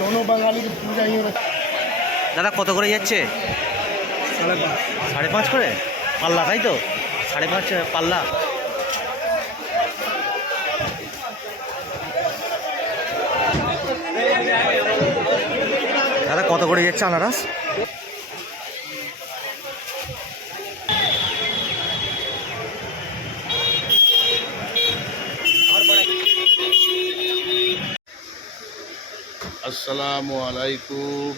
दोनों बंगाली की पूजा ही দাদা কত করে যাচ্ছে? 5.5 করে পাল্লা, তাই তো? 5.5 পাল্লা। দাদা কত করে যাচ্ছে আনারস? আসসালামু আলাইকুম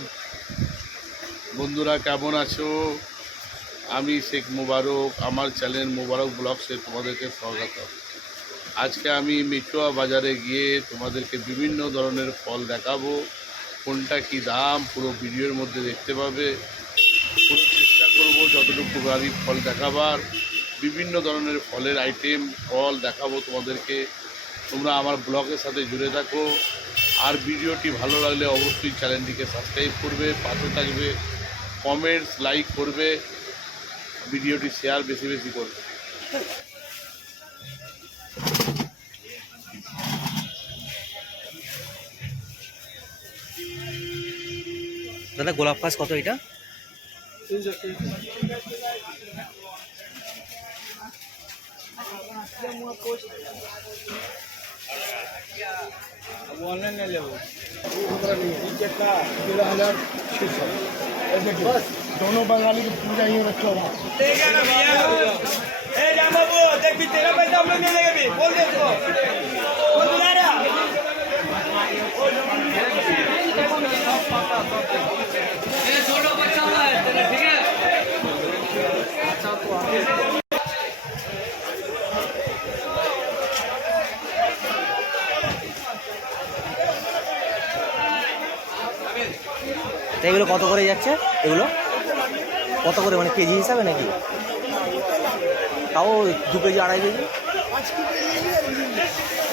বন্ধুরা, কেমন আছো? আমি শেখ মুবারক, আমার চ্যানেল মুবারক ব্লগসে তোমাদেরকে স্বাগত। আজকে আমি মেচুয়া বাজারে গিয়ে তোমাদেরকে বিভিন্ন ধরনের ফল দেখাবো। কোনটা কি দাম পুরো ভিডিওর মধ্যে দেখতে পাবে। পুরো চেষ্টা করব যতটুকু গাড়ি ফল দেখাবার। বিভিন্ন ধরনের ফলের আইটেম ফল দেখাবো তোমাদেরকে। তোমরা আমার ব্লগের সাথে জুড়ে থাকো। আর ভিডিওটি ভালো লাগলে অবশ্যই চ্যানেলটিকে সাবস্ক্রাইব করবে, পাশে থাকবে, কমেন্টস লাইক করবে, ভিডিওটি শেয়ার বেশি বেশি করবে। দাদা গোলাপ গাছ কত এটা? ऑनलाइन ले लो, 13,600। बस दोनों बंगाली की पूजा ही रखो। देख भी तेरा पैसा हम लोग नहीं लेंगे भी, बोल दे उसको, बोल बुला रहा। छोटा बच्चा है, ठीक है? अच्छा तो তো এগুলো কত করে যাচ্ছে? এগুলো কত করে, মানে কেজি হিসাবে নাকি? তাও 2 কেজি 2.5 কেজি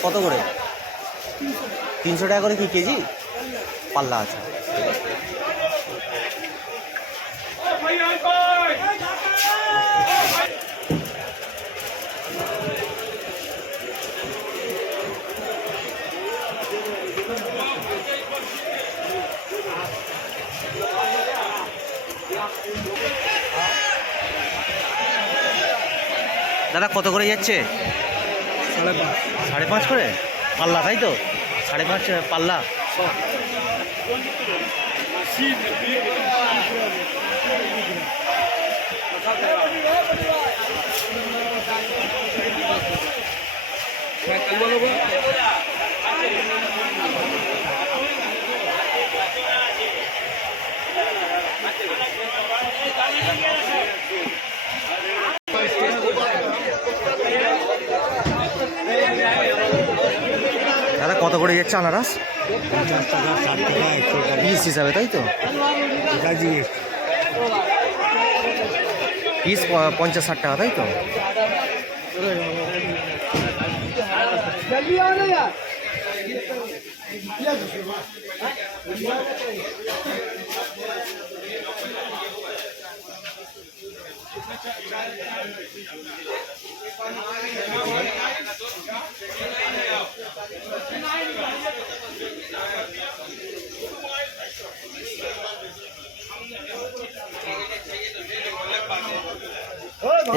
কত করে? 300 টাকা করে কি কেজি? পাল্লা আছে। দাদা কত করে যাচ্ছে? 5.5 করে পাল্লা, তাই তো? 5.5 পাল্লা। দাদা কত করে যাচ্ছে আনারস? 50 টাকা, 60 টাকা, 100 টাকা পিস হিসাবে, তাই তো? পিস 50-60 টাকা, তাই তো?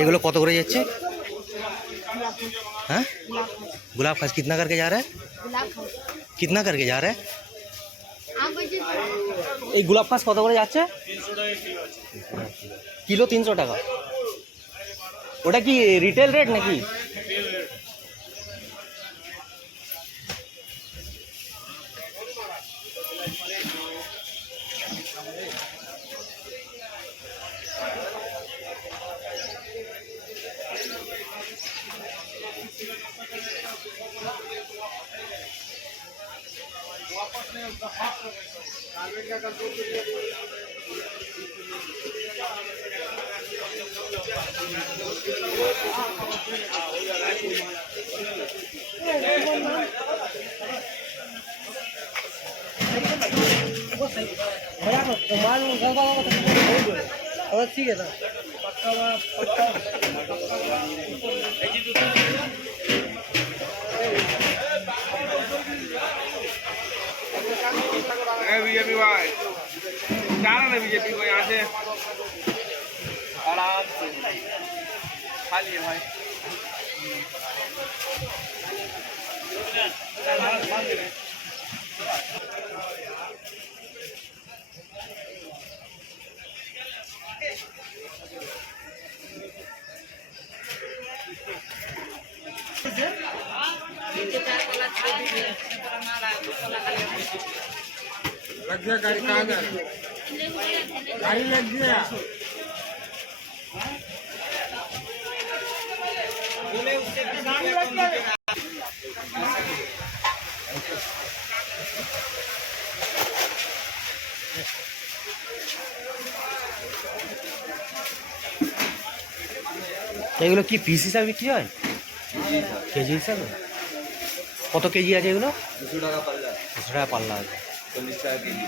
एगुलो कत करे जाच्छे? हाँ, गुलाब खास कितना करके जा रहा है? कितना करके जा रहा है? এই গোলাপ খাস কত করে যাচ্ছে? 300 টাকা কিলো। 300 টাকা। ওটা কি রিটেল রেট নাকি? ठीक है ना। बीजेपी को यहाँ से आराम से खा लिए भाई। लग गया गाड़ी कहाँ जा रही है? गाड़ी लग गया। এগুলো কি পিস হিসাবে বিক্রি হয়? কেজি হিসাবে? কত কেজি আছে এগুলো? 200 টাকা পাল্লা, 200 টাকা পাল্লা আছে। 40 টাকা কেজি।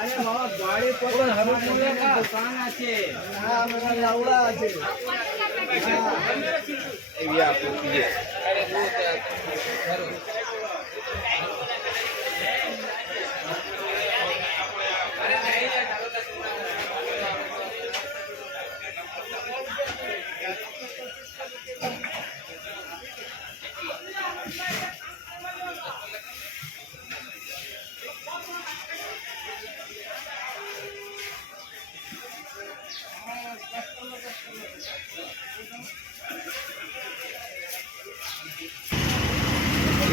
अरे बाबा गाड़ी पर दुकान আছে। हाँ मेरा लाउड़ा আছে। ये आपको ये अरे वो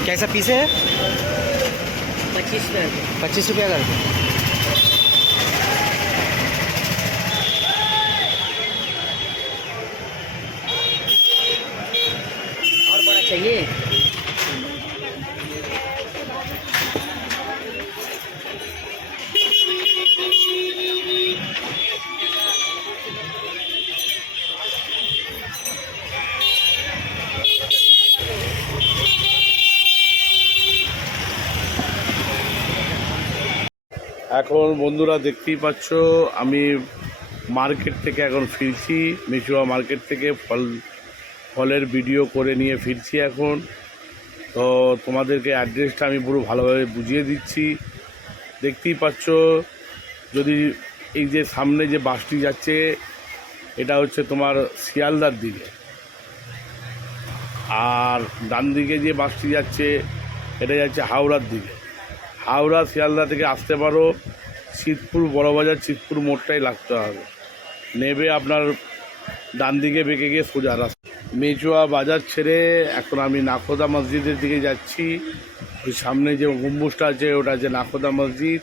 कैसा पीस है? 25 रुपये। 25 रुपया कर। और बड़ा चाहिए? এখন বন্ধুরা দেখতেই পাচ্ছ আমি মার্কেট থেকে এখন ফিরছি, মেচুয়া মার্কেট থেকে ফলের ভিডিও করে নিয়ে ফিরছি এখন। তো তোমাদেরকে অ্যাড্রেসটা আমি পুরো ভালোভাবে বুঝিয়ে দিচ্ছি। দেখতেই পাচ্ছ, যদি এই যে সামনে যে বাসটি যাচ্ছে এটা হচ্ছে তোমার শিয়ালদার দিকে, আর ডান দিকে যে বাসটি যাচ্ছে এটা যাচ্ছে হাওড়ার দিকে। হাওড়া শিয়ালদা থেকে আসতে পারো, চিতপুর বড়বাজার চিতপুর মোড়টাই লাগতে হবে, নেবে আপনার ডান দিকে বেঁকে গিয়ে সোজা রাস্তা। মেচুয়া বাজার ছেড়ে এখন আমি নাখোদা মসজিদের দিকে যাচ্ছি। ওই সামনে যে গম্বুজটা আছে ওটা হচ্ছে নাখোদা মসজিদ,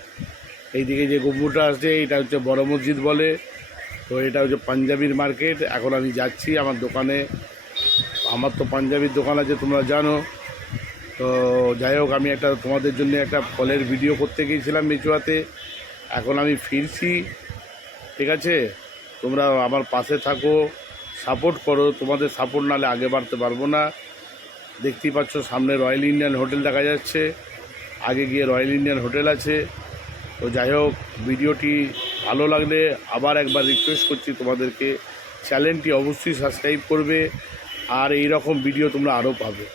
এইদিকে যে গম্বুজটা আছে এটা হচ্ছে বড় মসজিদ বলে। তো এটা হচ্ছে পাঞ্জাবির মার্কেট। এখন আমি যাচ্ছি আমার দোকানে, আমার তো পাঞ্জাবির দোকান আছে তোমরা জানো। তো যাই হোক, আমি একটা তোমাদের জন্য একটা ফলের ভিডিও করতে গিয়েছিলাম মেচুয়াতে, এখন আমি ফিরছি। ঠিক আছে, তোমরা আমার পাশে থাকো, সাপোর্ট করো, তোমাদের সাপোর্ট নাহলে আগে বাড়তে পারবো না। দেখতেই পাচ্ছ সামনে রয়্যাল ইন্ডিয়ান হোটেল দেখা যাচ্ছে, আগে গিয়ে রয়্যাল ইন্ডিয়ান হোটেল আছে। তো যাই হোক, ভিডিওটি ভালো লাগলে আবার একবার রিকোয়েস্ট করছি তোমাদেরকে, চ্যানেলটি অবশ্যই সাবস্ক্রাইব করবে, আর এই রকম ভিডিও তোমরা আরও পাবে।